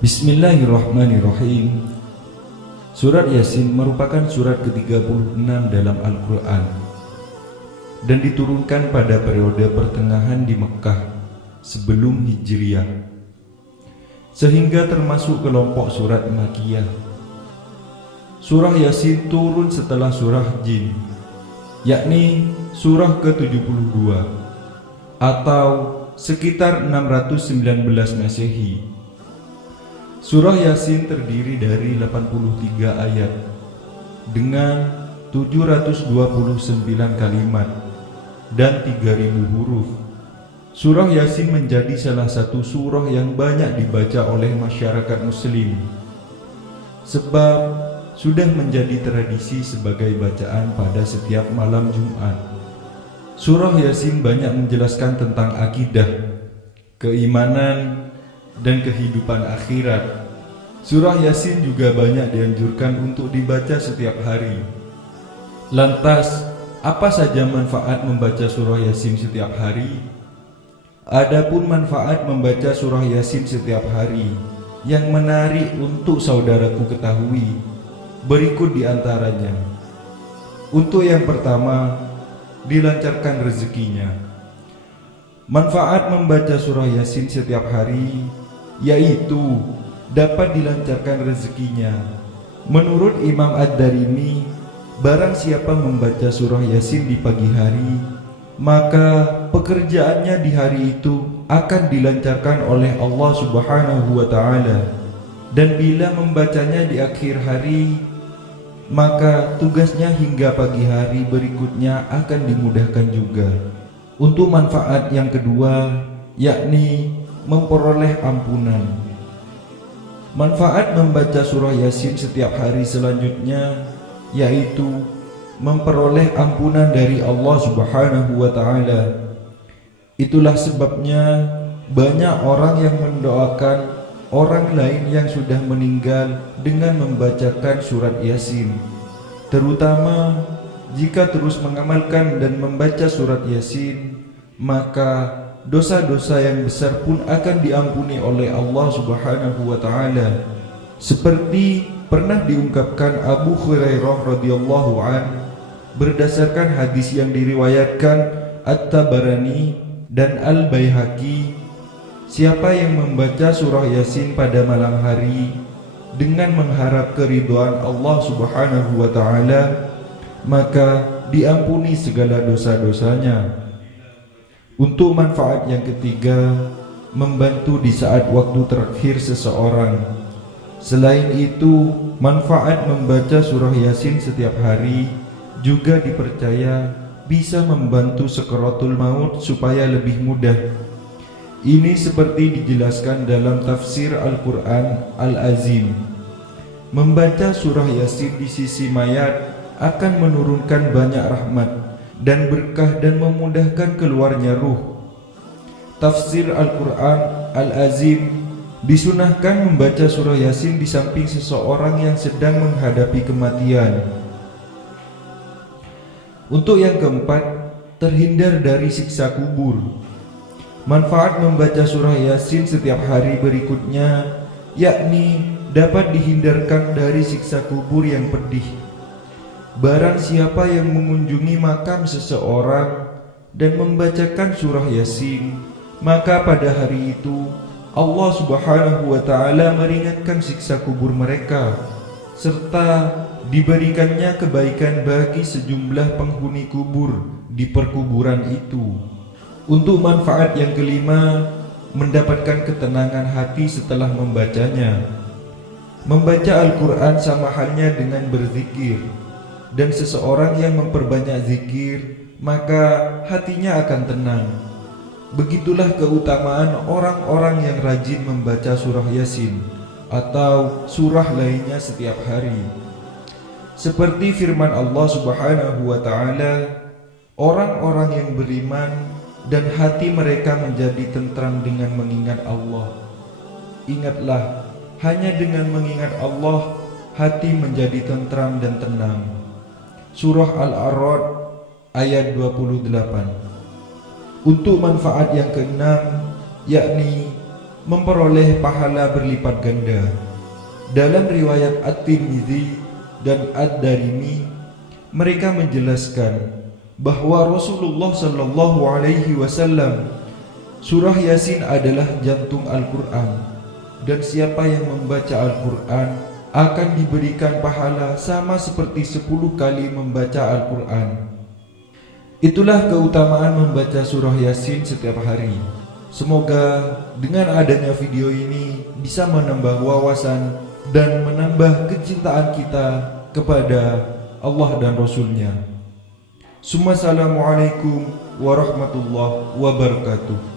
Bismillahirrahmanirrahim. Surat Yasin merupakan surat ke-36 dalam Al-Quran dan diturunkan pada periode pertengahan di Mekkah sebelum Hijriah, sehingga termasuk kelompok surat Makkiyah. Surah Yasin turun setelah surah Jin, yakni surah ke-72 atau sekitar 619 Masehi. Surah Yasin terdiri dari 83 ayat dengan 729 kalimat dan 3000 huruf. Surah Yasin menjadi salah satu surah yang banyak dibaca oleh masyarakat muslim, sebab sudah menjadi tradisi sebagai bacaan pada setiap malam Jumat. Surah Yasin banyak menjelaskan tentang akidah, keimanan, dan kehidupan akhirat. Surah Yasin juga banyak dianjurkan untuk dibaca setiap hari. Lantas, apa saja manfaat membaca surah Yasin setiap hari? Adapun manfaat membaca surah Yasin setiap hari yang menarik untuk saudaraku ketahui, berikut diantaranya. Untuk yang pertama, dilancarkan rezekinya. Manfaat membaca surah Yasin setiap hari yaitu dapat dilancarkan rezekinya. Menurut Imam Ad-Darimi, barang siapa membaca surah Yasin di pagi hari, maka pekerjaannya di hari itu akan dilancarkan oleh Allah Subhanahu wa ta'ala. Dan bila membacanya di akhir hari, maka tugasnya hingga pagi hari berikutnya akan dimudahkan juga. Untuk manfaat yang kedua, yakni memperoleh ampunan. Manfaat membaca surah Yasin setiap hari selanjutnya yaitu memperoleh ampunan dari Allah Subhanahu wa ta'ala. Itulah sebabnya banyak orang yang mendoakan orang lain yang sudah meninggal dengan membacakan surat Yasin, terutama jika terus mengamalkan dan membaca surat Yasin, maka dosa-dosa yang besar pun akan diampuni oleh Allah Subhanahu wa ta'ala, seperti pernah diungkapkan Abu Hurairah radhiyallahu an berdasarkan hadis yang diriwayatkan At-Tabarani dan Al-Baihaqi. Siapa yang membaca surah Yasin pada malam hari dengan mengharap keridhaan Allah Subhanahu wa ta'ala, maka diampuni segala dosa-dosanya. Untuk manfaat yang ketiga, membantu di saat waktu terakhir seseorang. Selain itu, manfaat membaca surah Yasin setiap hari juga dipercaya bisa membantu sakaratul maut supaya lebih mudah. Ini seperti dijelaskan dalam tafsir Al-Quran Al-Azim. Membaca surah Yasin di sisi mayat akan menurunkan banyak rahmat dan berkah dan memudahkan keluarnya ruh. Tafsir Al-Quran Al-Azim, disunahkan membaca surah Yasin di samping seseorang yang sedang menghadapi kematian. Untuk yang keempat, terhindar dari siksa kubur. Manfaat membaca surah Yasin setiap hari berikutnya yakni dapat dihindarkan dari siksa kubur yang pedih. Barang siapa yang mengunjungi makam seseorang dan membacakan surah Yasin, maka pada hari itu Allah Subhanahu wa ta'ala meringankan siksa kubur mereka, serta diberikannya kebaikan bagi sejumlah penghuni kubur di perkuburan itu. Untuk manfaat yang kelima, mendapatkan ketenangan hati setelah membacanya. Membaca Al-Quran sama halnya dengan berzikir, dan seseorang yang memperbanyak zikir, maka hatinya akan tenang. Begitulah keutamaan orang-orang yang rajin membaca surah Yasin atau surah lainnya setiap hari. Seperti firman Allah Subhanahu wa ta'ala, orang-orang yang beriman dan hati mereka menjadi tentram dengan mengingat Allah. Ingatlah, hanya dengan mengingat Allah, hati menjadi tentram dan tenang. Surah Al-A'raf ayat 28. Untuk manfaat yang keenam, yakni memperoleh pahala berlipat ganda. Dalam riwayat At-Tirmidzi dan Ad-Darimi, mereka menjelaskan bahwa Rasulullah sallallahu alaihi wasallam, surah Yasin adalah jantung Al-Quran, dan siapa yang membaca Al-Quran akan diberikan pahala sama seperti 10 kali membaca Al-Quran. Itulah keutamaan membaca surah Yasin setiap hari. Semoga dengan adanya video ini bisa menambah wawasan dan menambah kecintaan kita kepada Allah dan Rasul-Nya. Assalamualaikum warahmatullahi wabarakatuh.